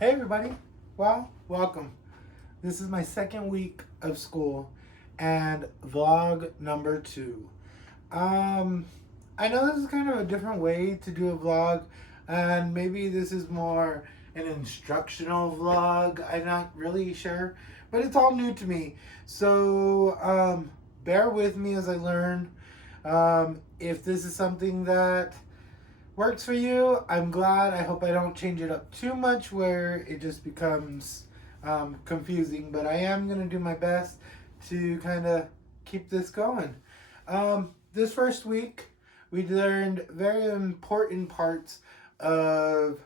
Hey everybody, well, welcome. This is my second week of school and vlog number 2. Um, I know this is kind of a different way to do a vlog, and maybe this is more an instructional vlog. I'm not really sure, but it's all new to me. So, bear with me as I learn. If this is something that works for you, I'm glad. I hope I don't change it up too much where it just becomes confusing, but I am going to do my best to kind of keep this going. This first week, we learned very important parts of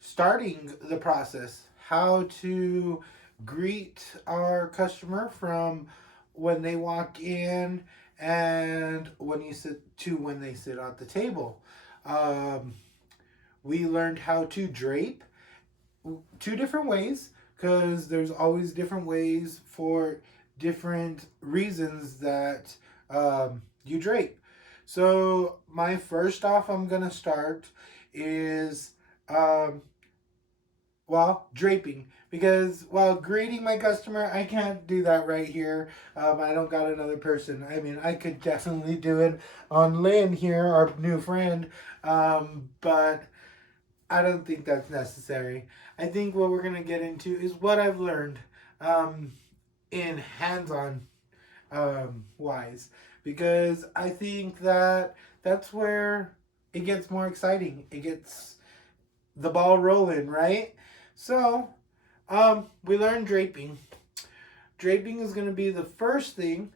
starting the process, how to greet our customer from when they walk in and when they sit at the table. Um, we learned how to drape 2 different ways because there's always different ways for different reasons that you drape. So my first off I'm gonna start is draping, because while greeting my customer, I can't do that right here. I don't got another person. I mean, I could definitely do it on Lynn here, our new friend, but I don't think that's necessary. I think what we're gonna get into is what I've learned um, in hands-on wise, because I think that that's where it gets more exciting. It gets the ball rolling, right? So, we learned draping. Draping is going to be the first thing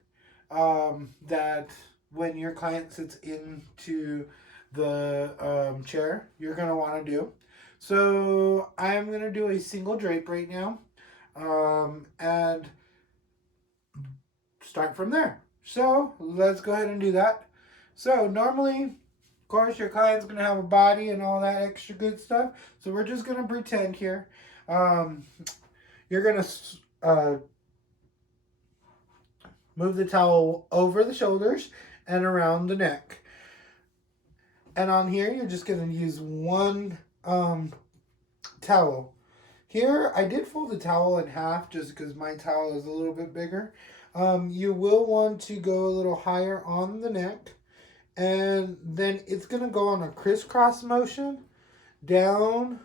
that when your client sits into the chair, you're going to want to do. So, I'm going to do a single drape right now and start from there. So, let's go ahead and do that. So, normally, of course, your client's going to have a body and all that extra good stuff. So we're just going to pretend here. Um, you're going to move the towel over the shoulders and around the neck. And on here, you're just going to use one towel. Here, I did fold the towel in half just because my towel is a little bit bigger. You will want to go a little higher on the neck. And then it's going to go on a crisscross motion down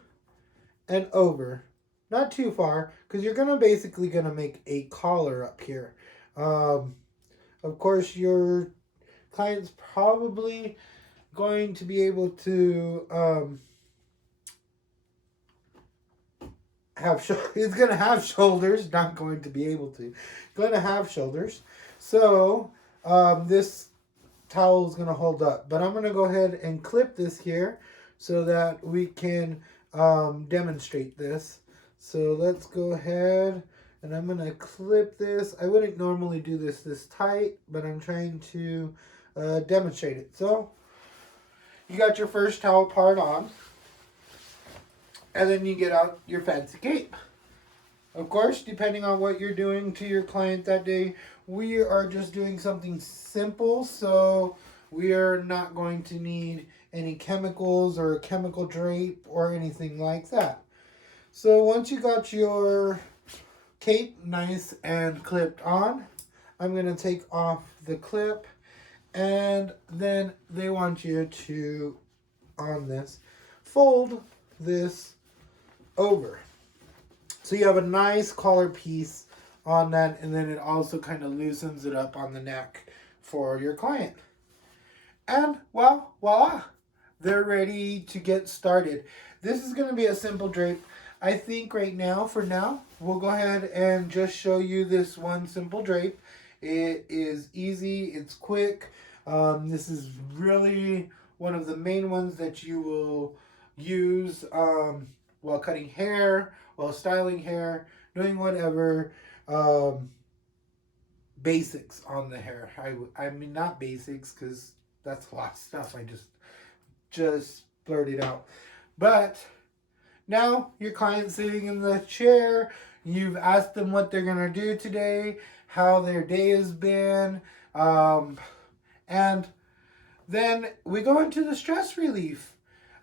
and over. Not too far, because you're basically going to make a collar up here. Of course, your client's probably going to be able to it's going to have shoulders, not going to be able to. Going to have shoulders. So, this towel is going to hold up, but I'm going to go ahead and clip this here so that we can demonstrate this. So let's go ahead and I'm going to clip this. I wouldn't normally do this tight, but I'm trying to demonstrate it. So you got your first towel part on, and then you get out your fancy cape. Of course, depending on what you're doing to your client that day, we are just doing something simple, so we are not going to need any chemicals or a chemical drape or anything like that. So once you got your cape nice and clipped on, I'm going to take off the clip, and then they want you to, on this, fold this over. So you have a nice collar piece on that, and then it also kind of loosens it up on the neck for your client. And, well, voila, they're ready to get started. This is going to be a simple drape. I think right now, for now, we'll go ahead and just show you this one simple drape. It is easy, it's quick. This is really one of the main ones that you will use while cutting hair, while styling hair, doing whatever basics on the hair. I mean, not basics, because that's a lot of stuff I just blurted out. But now your client's sitting in the chair. You've asked them what they're going to do today, how their day has been, and then we go into the stress relief.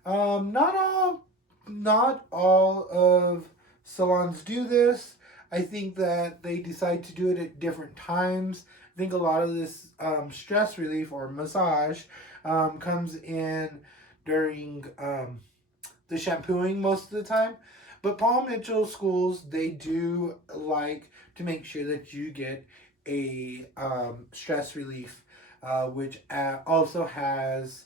Not all not all of salons do this. I think that they decide to do it at different times. I think a lot of this stress relief or massage comes in during the shampooing most of the time. But Paul Mitchell schools, they do like to make sure that you get a stress relief, which also has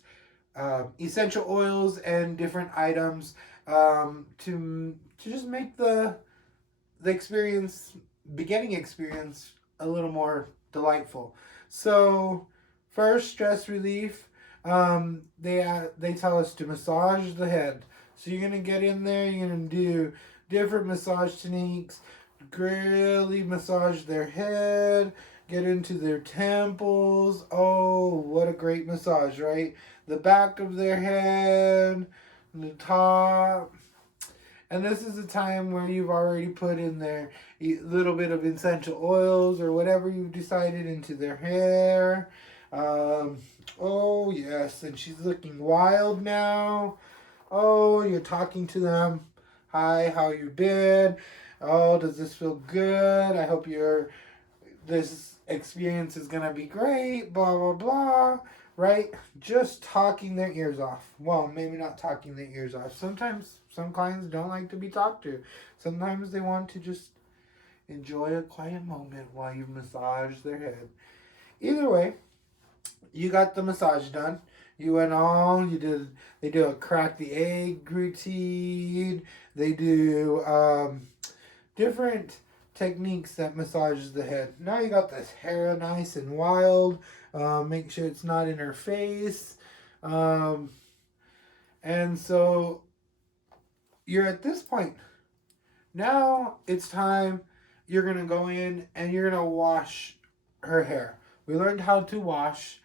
essential oils and different items to just make the experience, beginning experience, a little more delightful. So, first stress relief, they tell us to massage the head. So you're gonna get in there. You're gonna do different massage techniques. Really massage their head. Get into their temples. Oh, what a great massage, right? The back of their head, the top. And this is a time where you've already put in there a little bit of essential oils or whatever you've decided into their hair. Oh, yes, and she's looking wild now. Oh, you're talking to them. Hi, how you been? Oh, does this feel good? I hope this experience is going to be great. Blah, blah, blah. Right? Just talking their ears off. Well, maybe not talking their ears off. Sometimes some clients don't like to be talked to. Sometimes they want to just enjoy a quiet moment while you massage their head. Either way, you got the massage done. You went on, they do a crack the egg routine. They do different techniques that massages the head. Now you got this hair nice and wild. Make sure it's not in her face. And so you're at this point. Now it's time. You're going to go in and you're going to wash her hair. We learned how to wash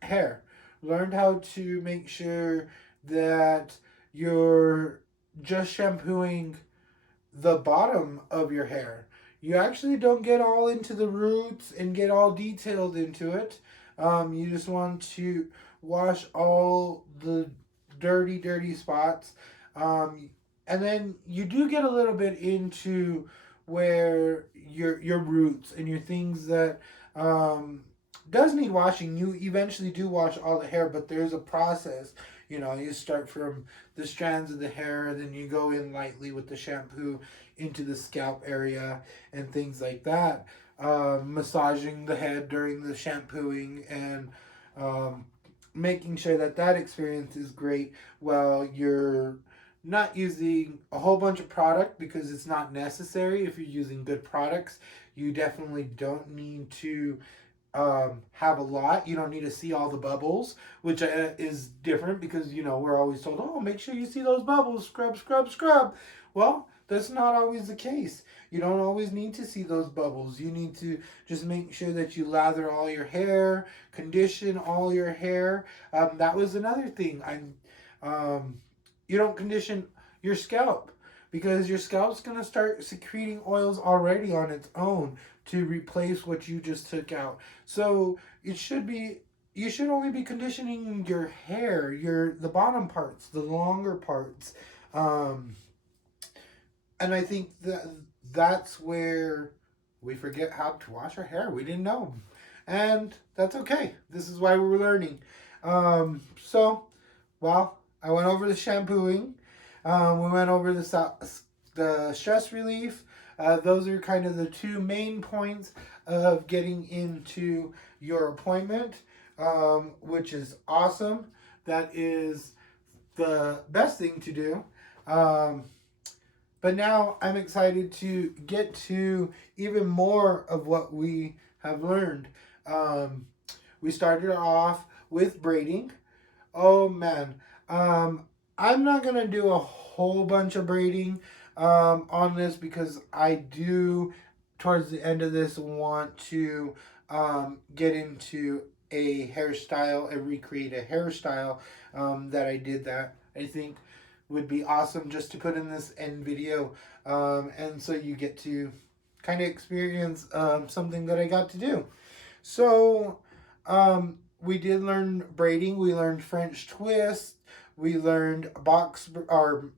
hair. Learned how to make sure that you're just shampooing the bottom of your hair. You actually don't get all into the roots and get all detailed into it. You just want to wash all the dirty spots. And then you do get a little bit into where your roots and your things that does need washing. You eventually do wash all the hair, but there's a process. You know, you start from the strands of the hair, then you go in lightly with the shampoo into the scalp area and things like that. Massaging the head during the shampooing and making sure that experience is great while you're not using a whole bunch of product, because it's not necessary. If you're using good products, you definitely don't need to have a lot. You don't need to see all the bubbles, which is different, because we're always told, oh, make sure you see those bubbles, scrub. Well, that's not always the case. You don't always need to see those bubbles. You need to just make sure that you lather all your hair, condition all your hair. That was another thing. You don't condition your scalp, because your scalp's going to start secreting oils already on its own to replace what you just took out. So you should only be conditioning your hair, the bottom parts, the longer parts. And I think that's where we forget how to wash our hair. We didn't know. And that's okay. This is why we're learning. I went over the shampooing. We went over the stress relief. Those are kind of the two main points of getting into your appointment, which is awesome. That is the best thing to do. But now I'm excited to get to even more of what we have learned. We started off with braiding. Oh man. I'm not going to do a whole bunch of braiding on this, because I do, towards the end of this, want to get into a hairstyle and recreate a hairstyle that I did that I think would be awesome just to put in this end video. And so you get to kind of experience something that I got to do. So we did learn braiding. We learned French twist. We learned cornrows.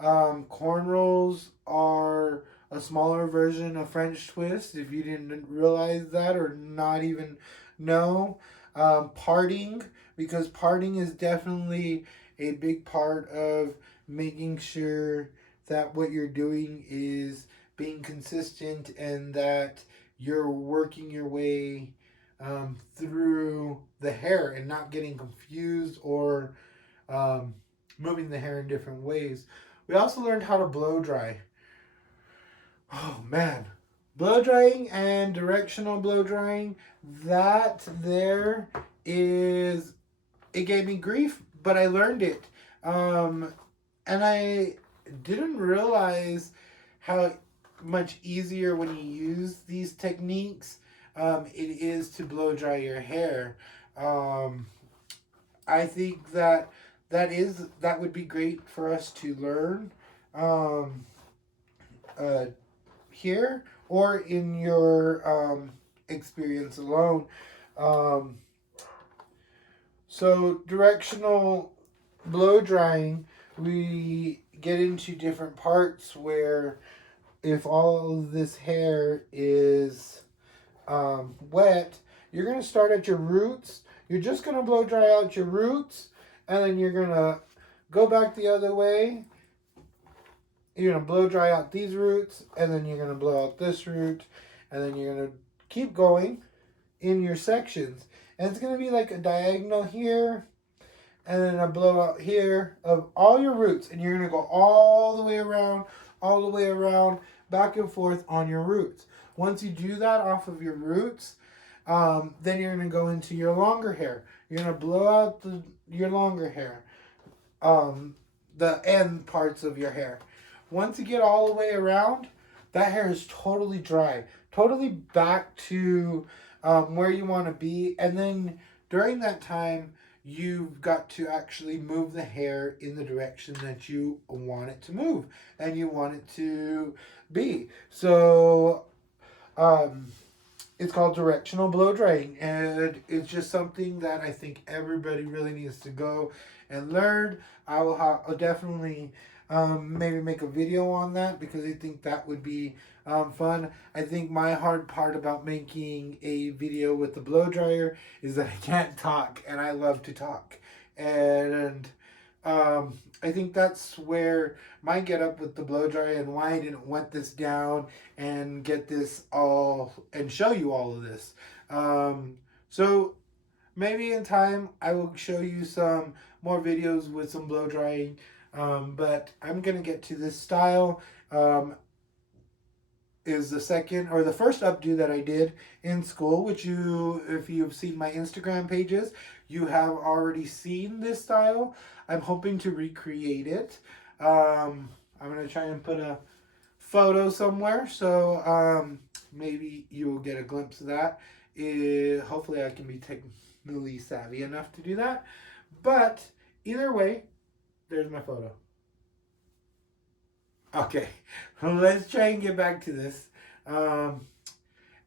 Cornrows are a smaller version of French twist, if you didn't realize that or not even know. Parting, because parting is definitely a big part of making sure that what you're doing is being consistent and that you're working your way through the hair and not getting confused or um, moving the hair in different ways. We also learned how to blow dry. Oh man, blow drying and directional blow drying. That there is, it gave me grief, but I learned it, and I didn't realize how much easier when you use these techniques it is to blow dry your hair. Um, I think that that would be great for us to learn um, uh, here or in your experience alone. Um, so directional blow drying, we get into different parts where if all of this hair is wet, you're going to start at your roots. You're just going to blow dry out your roots, and then you're going to go back the other way. You're going to blow dry out these roots, and then you're going to blow out this root, and then you're going to keep going in your sections. And it's going to be like a diagonal here, and then a blowout here of all your roots. And you're going to go all the way around, back and forth on your roots. Once you do that off of your roots, then you're going to go into your longer hair. You're going to blow out your longer hair, the end parts of your hair. Once you get all the way around, that hair is totally dry, totally back to where you want to be. And then during that time, you've got to actually move the hair in the direction that you want it to move and you want it to be. So it's called directional blow drying, and it's just something that I think everybody really needs to go and learn. I'll definitely maybe make a video on that because I think that would be fun. I think my hard part about making a video with the blow dryer is that I can't talk, and I love to talk. And I think that's where my get up with the blow dryer and why I didn't wet this down and get this all and show you all of this. So maybe in time I will show you some more videos with some blow drying. But I'm gonna get to this style. Is the second or the first updo that I did in school, which if you've seen my Instagram pages, you have already seen this style. I'm hoping to recreate it. I'm gonna try and put a photo somewhere, so maybe you will get a glimpse of that. Hopefully I can be technically savvy enough to do that. But either way, there's my photo. Okay, let's try and get back to this.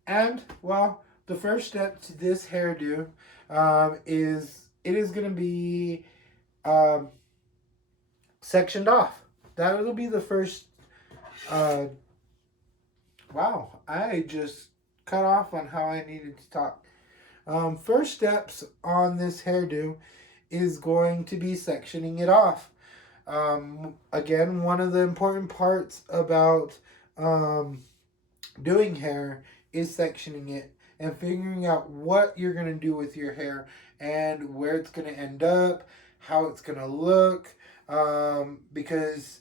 And, well, the first step to this hairdo is it is going to be sectioned off. That will be the first. Wow, I just cut off on how I needed to talk. First steps on this hairdo is going to be sectioning it off. Again, one of the important parts about doing hair is sectioning it and figuring out what you're going to do with your hair and where it's going to end up, how it's going to look, because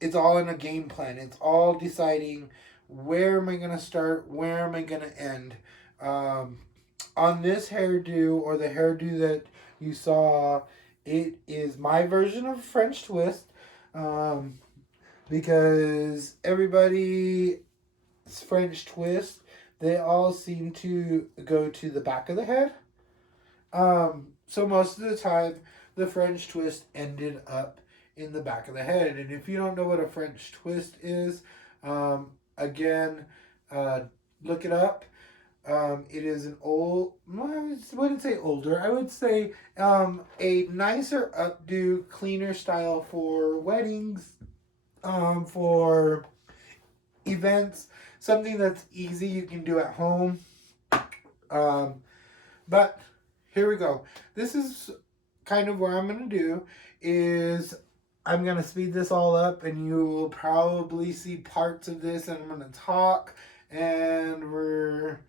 it's all in a game plan. It's all deciding where am I going to start, where am I going to end. On this hairdo or the hairdo that you saw, it is my version of French twist, because everybody's French twist, they all seem to go to the back of the head. So most of the time, the French twist ended up in the back of the head. And if you don't know what a French twist is, again, look it up. It is an old, well, I wouldn't say older. I would say a nicer updo, cleaner style for weddings, for events, something that's easy you can do at home. Um, but here we go. This is kind of what I'm going to do is I'm going to speed this all up and you will probably see parts of this and I'm going to talk and we're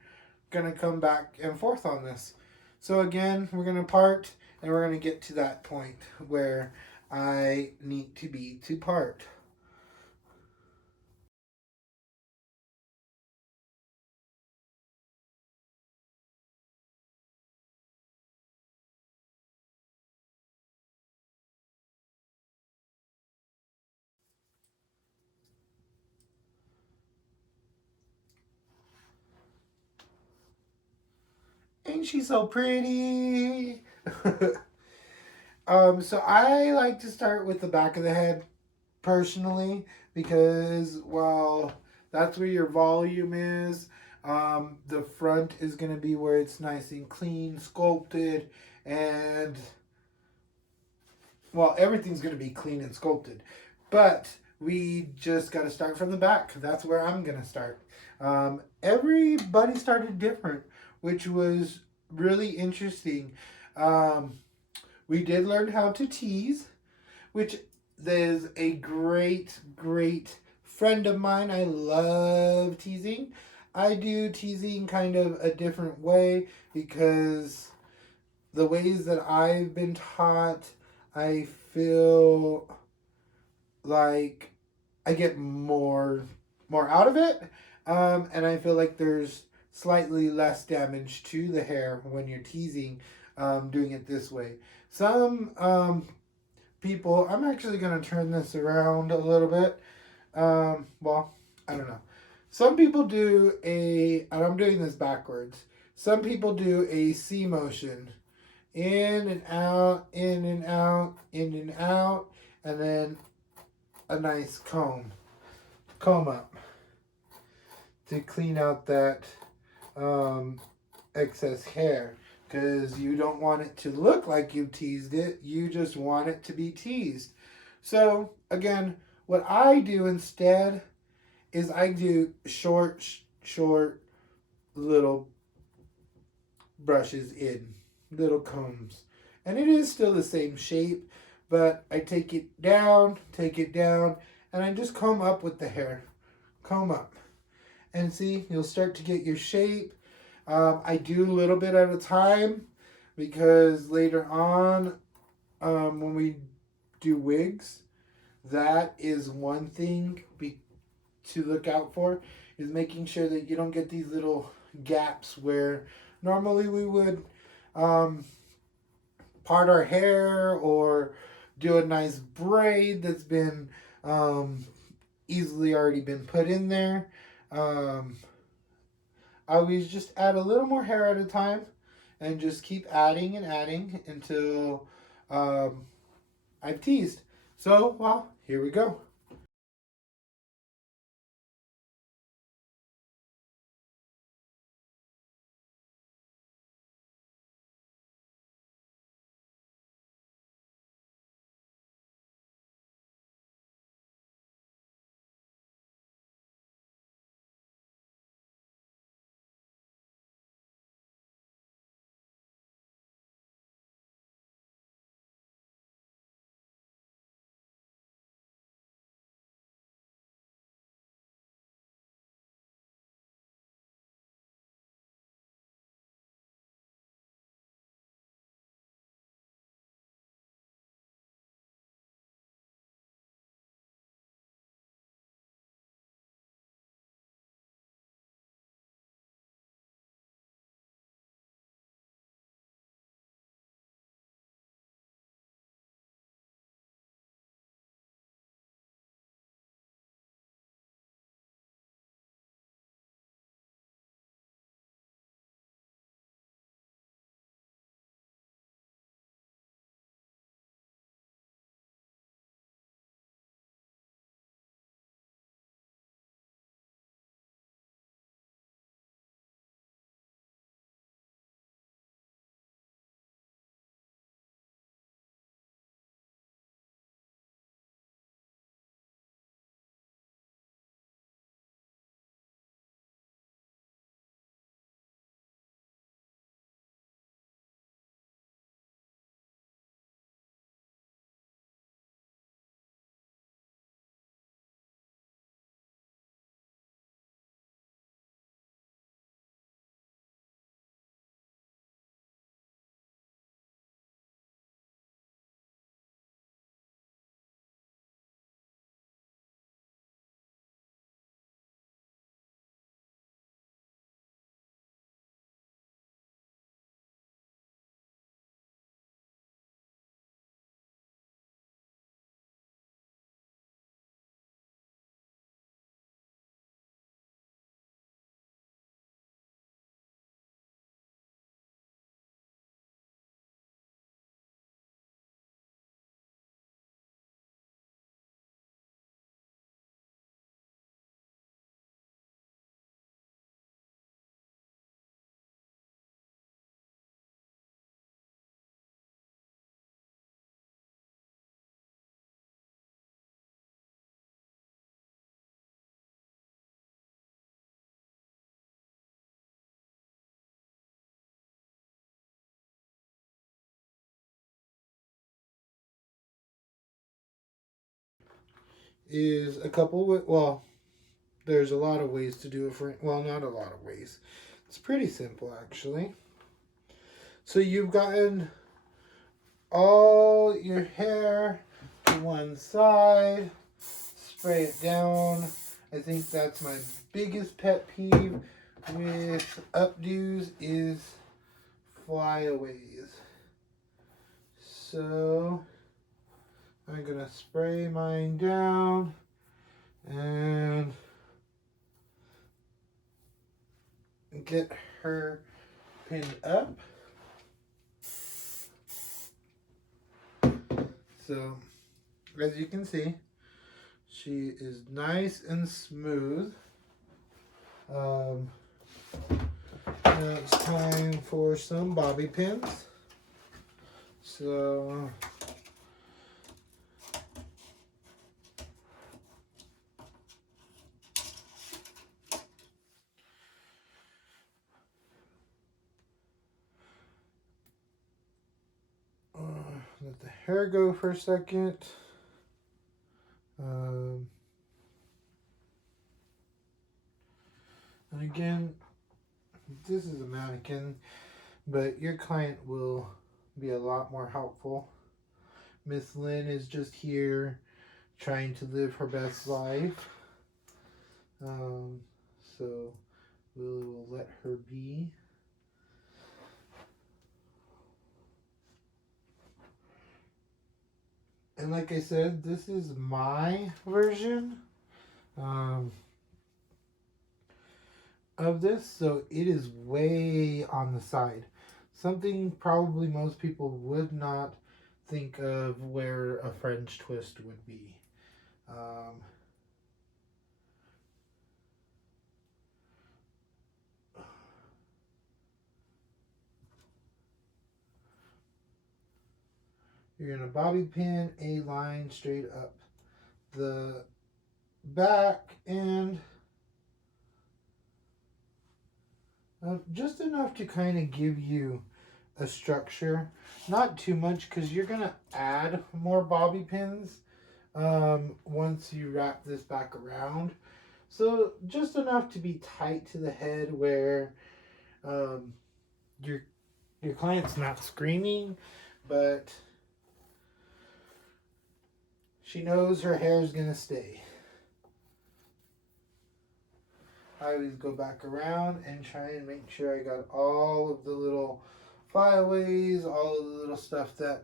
going to come back and forth on this. So again, we're going to part and we're going to get to that point where I need to be to part. Ain't she so pretty? So I like to start with the back of the head personally because, well, that's where your volume is. The front is going to be where it's nice and clean, sculpted, and, well, everything's going to be clean and sculpted. But we just got to start from the back. That's where I'm going to start. Everybody started different, which was really interesting. Um, we did learn how to tease, which is a great friend of mine. I love teasing. I do teasing kind of a different way because the ways that I've been taught, I feel like I get more out of it, and I feel like there's slightly less damage to the hair when you're teasing, doing it this way. Some people, I'm actually going to turn this around a little bit. Well, I don't know. Some people do and I'm doing this backwards. Some people do a C motion, in and out, in and out, in and out, and then a nice comb up to clean out that um, excess hair because you don't want it to look like you teased it. You just want it to be teased. So again, what I do instead is I do short little brushes in, little combs. And it is still the same shape, but I take it down, and I just comb up with the hair. Comb up. And see, you'll start to get your shape. I do a little bit at a time because later on, when we do wigs, that is one thing to look out for is making sure that you don't get these little gaps where normally we would um, part our hair or do a nice braid that's been easily already been put in there. Um, I always just add a little more hair at a time and just keep adding and adding until um, I've teased. So, well, here we go. is a couple with, well, there's a lot of ways to do it. Well, not a lot of ways. It's pretty simple, actually. So you've gotten all your hair to one side, spray it down. I think that's my biggest pet peeve with updos is flyaways. So I'm gonna spray mine down and get her pinned up. So as you can see, she is nice and smooth. Now it's time for some bobby pins. So let the hair go for a second. And again, this is a mannequin, but your client will be a lot more helpful. Miss Lynn is just here trying to live her best life. So we'll let her be. And like I said, this is my version of this, so it is way on the side. Something probably most people would not think of where a French twist would be. You're going to bobby pin a line straight up the back and just enough to kind of give you a structure. Not too much because you're going to add more bobby pins once you wrap this back around. So just enough to be tight to the head where your client's not screaming, but she knows her hair is going to stay. I always go back around and try and make sure I got all of the little flyaways, all of the little stuff that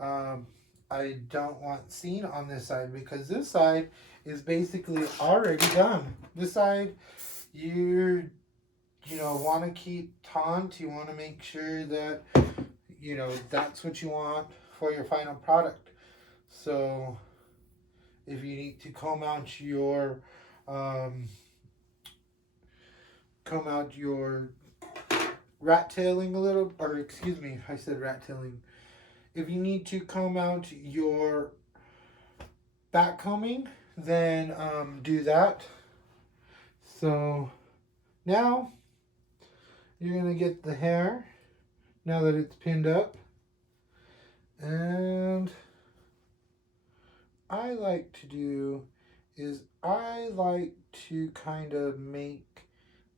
I don't want seen on this side, because this side is basically already done. This side, you want to keep taunt. You want to make sure that that's what you want for your final product. So if you need to comb out your rat tailing a little, or excuse me, I said rat tailing. If you need to comb out your back combing, then do that. So now you're gonna get the hair now that it's pinned up, and I like to kind of make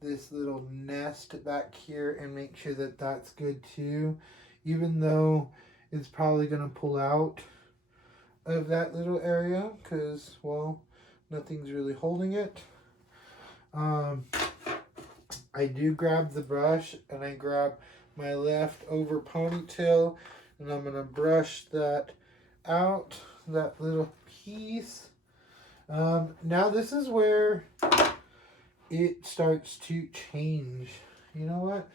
this little nest back here and make sure that that's good too, even though it's probably going to pull out of that little area because, well, nothing's really holding it. I do grab the brush and I grab my leftover ponytail and I'm going to brush that out, that little piece. Now this is where it starts to change. You know what?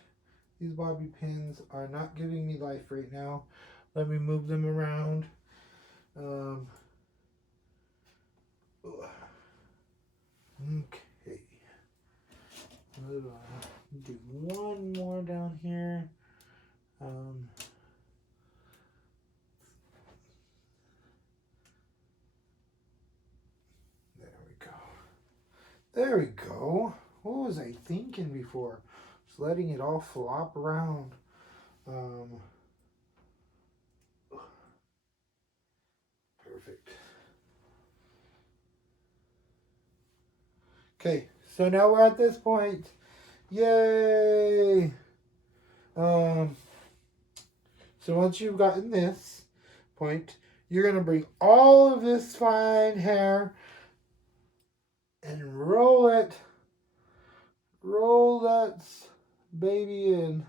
These bobby pins are not giving me life right now. Let me move them around. Okay. Do one more down here. There we go. What was I thinking before? Just letting it all flop around. Perfect. Okay, so now we're at this point. Yay! So once you've gotten this point, you're going to bring all of this fine hair and roll it. Roll that baby in.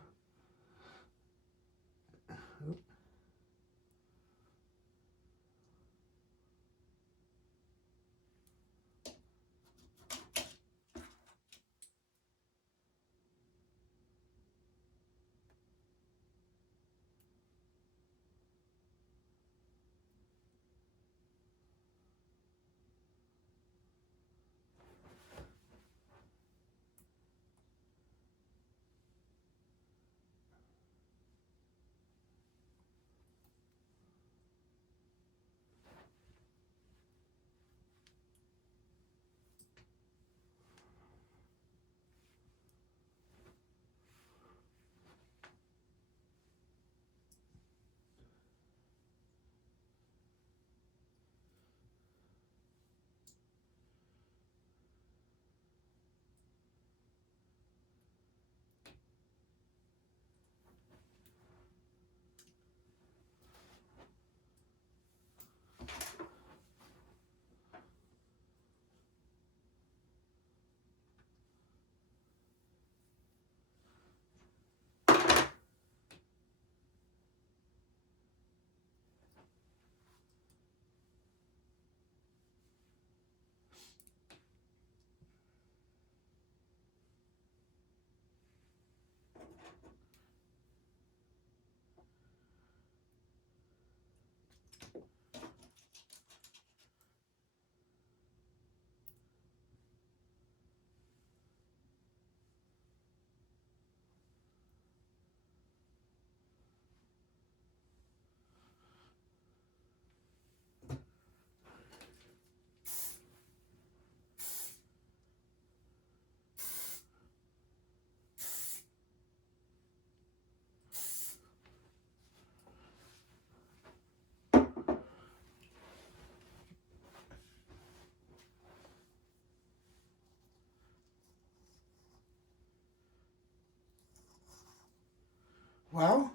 Well,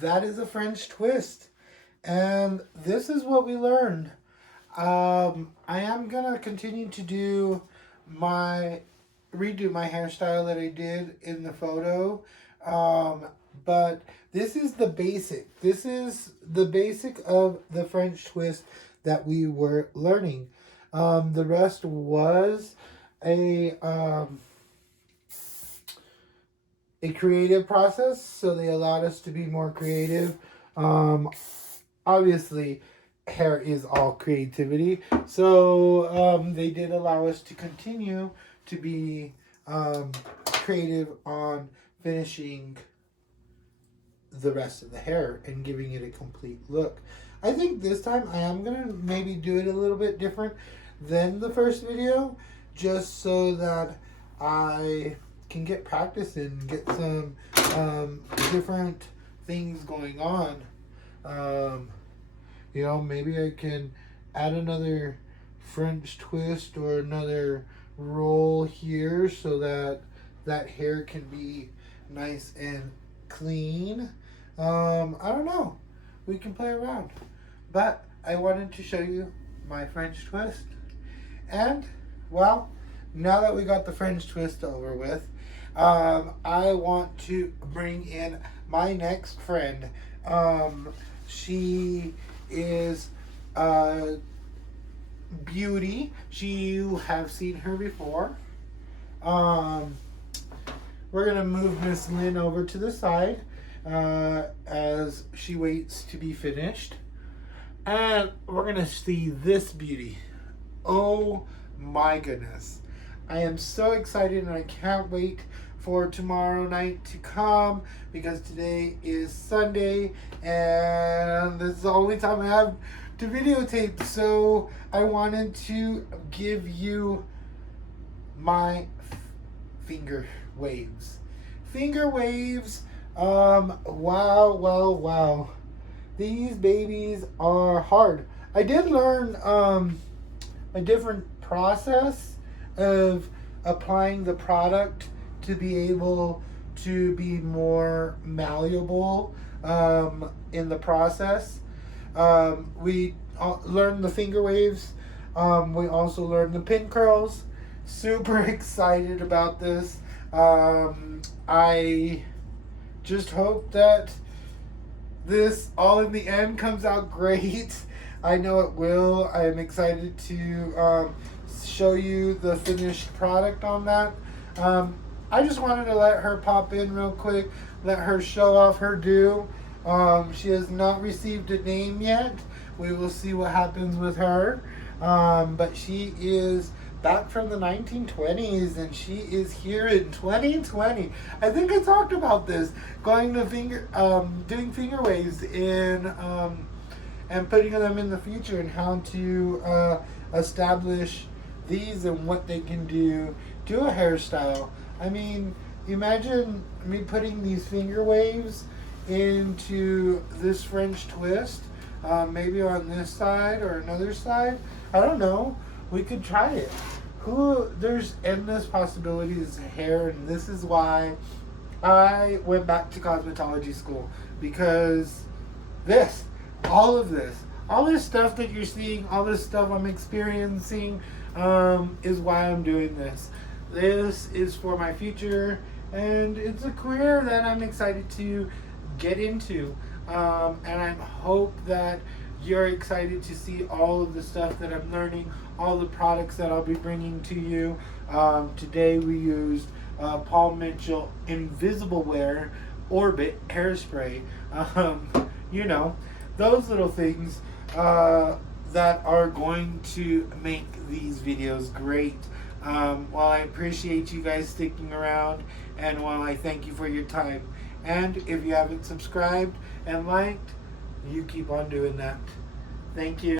that is a French twist. And this is what we learned. I am gonna continue to redo my hairstyle that I did in the photo. Um, but this is the basic. This is the basic of the French twist that we were learning. The rest was a a creative process, so they allowed us to be more creative. Obviously, hair is all creativity, so they did allow us to continue to be creative on finishing the rest of the hair and giving it a complete look. I think this time I am gonna maybe do it a little bit different than the first video, just so that I can get practice and get some different things going on. You know, maybe I can add another French twist or another roll here so that that hair can be nice and clean. I don't know. We can play around. But I wanted to show you my French twist. And, well, now that we got the French twist over with, I want to bring in my next friend. She is Beauty. You have seen her before. We're going to move Miss Lynn over to the side as she waits to be finished. And we're going to see this beauty. Oh my goodness. I am so excited and I can't wait for tomorrow night to come, because today is Sunday and this is the only time I have to videotape. So I wanted to give you my finger waves. Finger waves. Wow. These babies are hard. I did learn a different process of applying the product to be able to be more malleable in the process. We learned the finger waves. We also learned the pin curls. Super excited about this. I just hope that this all in the end comes out great. I know it will. I'm excited to show you the finished product on that. I just wanted to let her pop in real quick, let her show off her do. She has not received a name yet. We will see what happens with her. But she is back from the 1920s, and she is here in 2020. I think I talked about this, going to doing finger waves in and putting them in the future, and how to establish these and what they can do to a hairstyle. I mean, imagine me putting these finger waves into this French twist, maybe on this side or another side. I don't know. We could try it. There's endless possibilities of hair, and this is why I went back to cosmetology school, because all this stuff that you're seeing, all this stuff I'm experiencing, is why I'm doing this. This is for my future, and it's a career that I'm excited to get into. And I hope that you're excited to see all of the stuff that I'm learning, all the products that I'll be bringing to you. Today we used Paul Mitchell Invisible Wear Orbit Hairspray. You know, those little things that are going to make these videos great. While I appreciate you guys sticking around, and while I thank you for your time, and if you haven't subscribed and liked, you keep on doing that. Thank you.